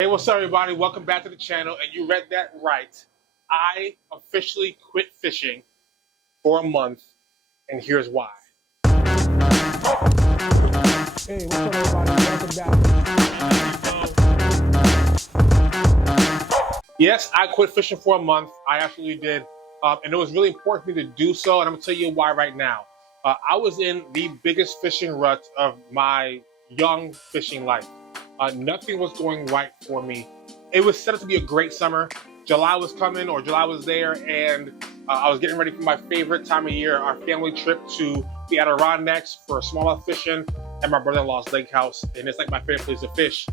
Hey, what's up, everybody? Welcome back to the channel. And you read that right. I officially quit fishing for a month, and here's why. Hey, what's up, everybody? Welcome back. Yes, I quit fishing for a month. I absolutely did. And it was really important for me to do so, and I'm going to tell you why right now. I was in the biggest fishing rut of my young fishing life. Nothing was going right for me. It was set up to be a great summer. July was coming, or July was there, and I was getting ready for my favorite time of year, our family trip to the Adirondacks for smallmouth fishing at my brother-in-law's lake house, and it's like my favorite place to fish.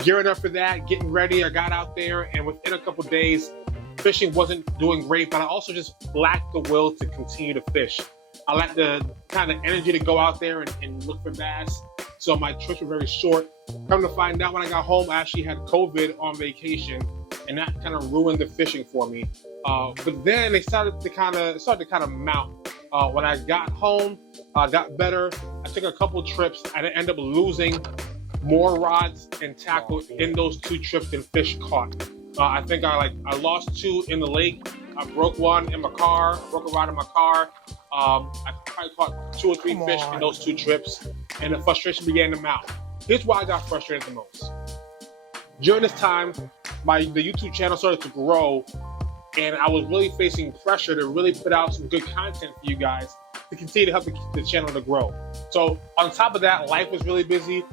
Gearing up for that, getting ready, I got out there, and within a couple days, fishing wasn't doing great, but I also just lacked the will to continue to fish. I lacked the kind of energy to go out there and look for bass, so my trips were very short. Come to find out, when I got home, I actually had COVID on vacation, and that kind of ruined the fishing for me. But then they started to kind of mount. When I got home, I got better. I took a couple trips. I ended up losing more rods and tackle in those two trips than fish caught. I think I lost two in the lake. I broke one in my car. I broke a rod in my car. I probably caught 2 or 3 fish in those 2 trips, and the frustration began to mount. Here's why I got frustrated the most. During this time, the YouTube channel started to grow, and I was really facing pressure to really put out some good content for you guys to continue to help the channel to grow. So on top of that, life was really busy.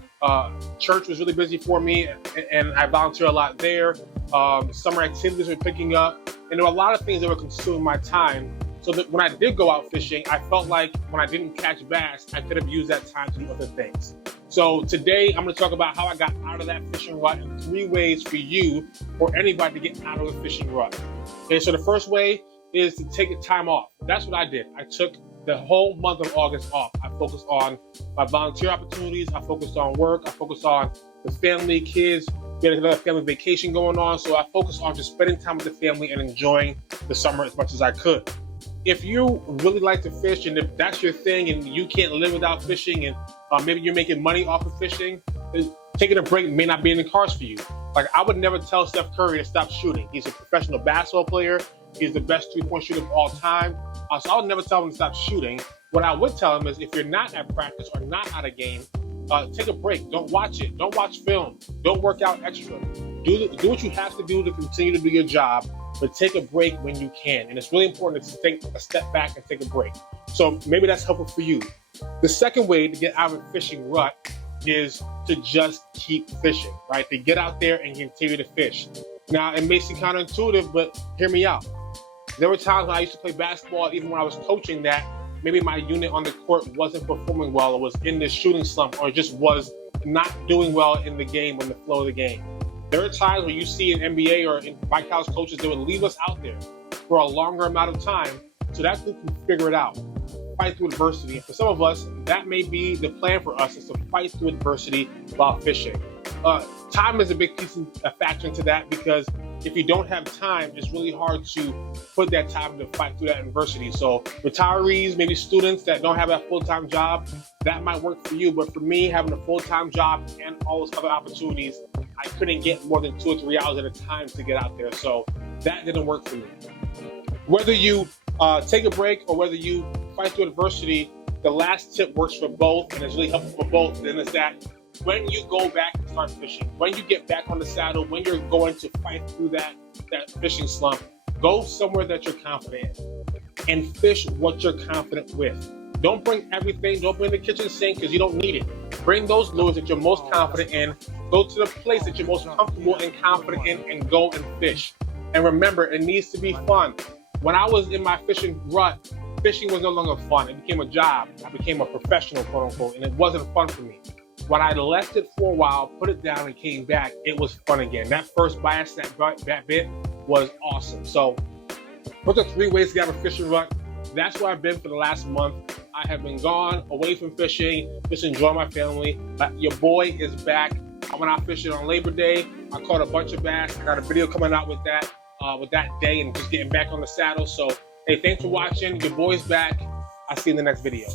Church was really busy for me, and I volunteer a lot there. Summer activities were picking up, and there were a lot of things that were consuming my time. So that when I did go out fishing, I felt like when I didn't catch bass, I could have used that time to do other things. So today, I'm going to talk about how I got out of that fishing rut and 3 ways for you or anybody to get out of the fishing rut. Okay, so the first way is to take a time off. That's what I did. I took the whole month of August off. I focused on my volunteer opportunities. I focused on work. I focused on the family, kids. We had another family vacation going on. So I focused on just spending time with the family and enjoying the summer as much as I could. If you really like to fish, and if that's your thing and you can't live without fishing, and maybe you're making money off of fishing, taking a break may not be in the cards for you. Like, I would never tell Steph Curry to stop shooting. He's a professional basketball player. He's the best 3-point shooter of all time. So I would never tell him to stop shooting. What I would tell him is, if you're not at practice or not at a game, take a break. Don't watch it. Don't watch film. Don't work out extra. Do what you have to do to continue to do your job, but take a break when you can. And it's really important to take a step back and take a break. So maybe that's helpful for you. The second way to get out of a fishing rut is to just keep fishing, right? To get out there and continue to fish. Now, it may seem counterintuitive, but hear me out. There were times when I used to play basketball, even when I was coaching, that maybe my unit on the court wasn't performing well, or was in the shooting slump, or just was not doing well in the game, in the flow of the game. There are times when you see in NBA or in White House coaches, they would leave us out there for a longer amount of time so that we can figure it out, fight through adversity. And for some of us, that may be the plan for us, is to fight through adversity while fishing. Time is a big a factor into that, because if you don't have time, it's really hard to put that time to fight through that adversity. So retirees, maybe students that don't have that full-time job, that might work for you. But for me, having a full-time job and all those other opportunities, I couldn't get more than 2 or 3 hours at a time to get out there. So that didn't work for me. Whether you take a break or whether you fight through adversity, the last tip works for both, and it's really helpful for both. And it's that when you go back and start fishing, when you get back on the saddle, when you're going to fight through that fishing slump, go somewhere that you're confident in and fish what you're confident with. Don't bring everything. Don't bring the kitchen sink, because you don't need it. Bring those lures that you're most confident in. Go to the place that you're most comfortable and confident in, and go and fish. And remember, it needs to be fun. When I was in my fishing rut, fishing was no longer fun. It became a job. I became a professional, quote unquote, and it wasn't fun for me. When I left it for a while, put it down, and came back, it was fun again. That first bass that bit was awesome. So those are 3 ways to get out of a fishing rut. That's where I've been for the last month. I have been gone, away from fishing, just enjoying my family. Your boy is back. I went out fishing on Labor Day. I caught a bunch of bass. I got a video coming out with that day, and just getting back on the saddle. So, hey, thanks for watching. Your boy's back. I'll see you in the next video.